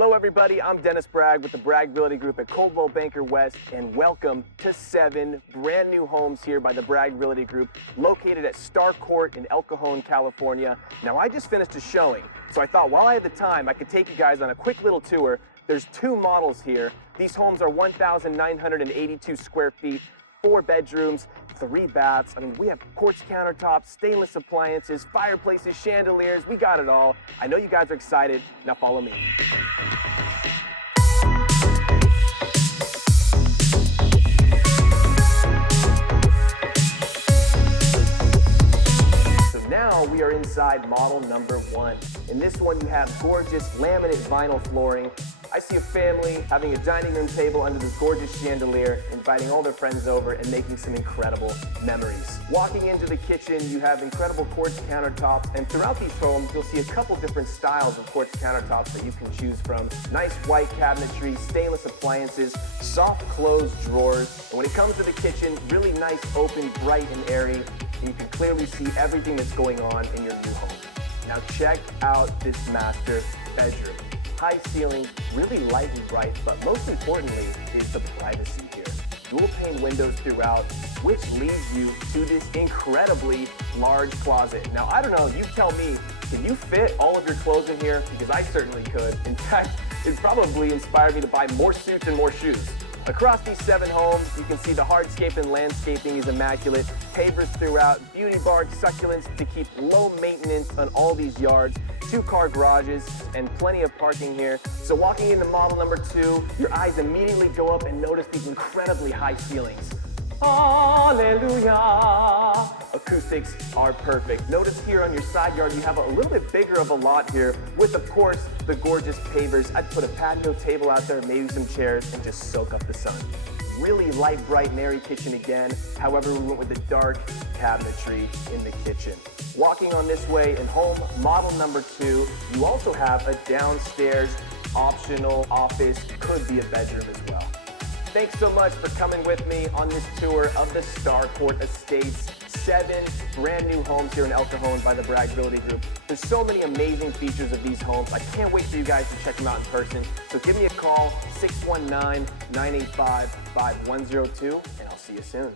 Hello everybody, I'm Dennis Bragg with the Bragg Realty Group at Coldwell Banker West, and welcome to 7 brand new homes here by the Bragg Realty Group, located at Star Court in El Cajon, California. Now I just finished a showing, so I thought while I had the time I could take you guys on a quick little tour. There's 2 models here. These homes are 1,982 square feet, 4 bedrooms, 3 baths. I mean, we have quartz countertops, stainless appliances, fireplaces, chandeliers, we got it all. I know you guys are excited. Now follow me. Now we are inside model number 1. In this one, you have gorgeous laminate vinyl flooring. I see a family having a dining room table under this gorgeous chandelier, inviting all their friends over and making some incredible memories. Walking into the kitchen, you have incredible quartz countertops, and throughout these homes, you'll see a couple different styles of quartz countertops that you can choose from. Nice white cabinetry, stainless appliances, soft closed drawers. And when it comes to the kitchen, really nice, open, bright, and airy. And you can clearly see everything that's going on in your new home. Now check out this master bedroom. High ceilings, really light and bright, but most importantly is the privacy here. Dual pane windows throughout, which leads you to this incredibly large closet. Now I don't know, you tell me, can you fit all of your clothes in here? Because I certainly could. In fact, it probably inspired me to buy more suits and more shoes. Across these 7 homes, you can see the hardscape and landscaping is immaculate. Pavers throughout, beauty bar succulents to keep low maintenance on all these yards. 2-car garages and plenty of parking here. So walking into model number 2, your eyes immediately go up and notice these incredibly high ceilings. Hallelujah! Acoustics are perfect. Notice here on your side yard, you have a little bit bigger of a lot here with, of course, the gorgeous pavers. I'd put a patio table out there, maybe some chairs, and just soak up the sun. Really light, bright, and airy kitchen again. However, we went with the dark cabinetry in the kitchen. Walking on this way in home model number 2, you also have a downstairs optional office, could be a bedroom as well. Thanks so much for coming with me on this tour of the Star Court Estates. 7 brand new homes here in El Cajon by the Bragg Realty Group. There's so many amazing features of these homes. I can't wait for you guys to check them out in person. So give me a call, 619-985-5102, and I'll see you soon.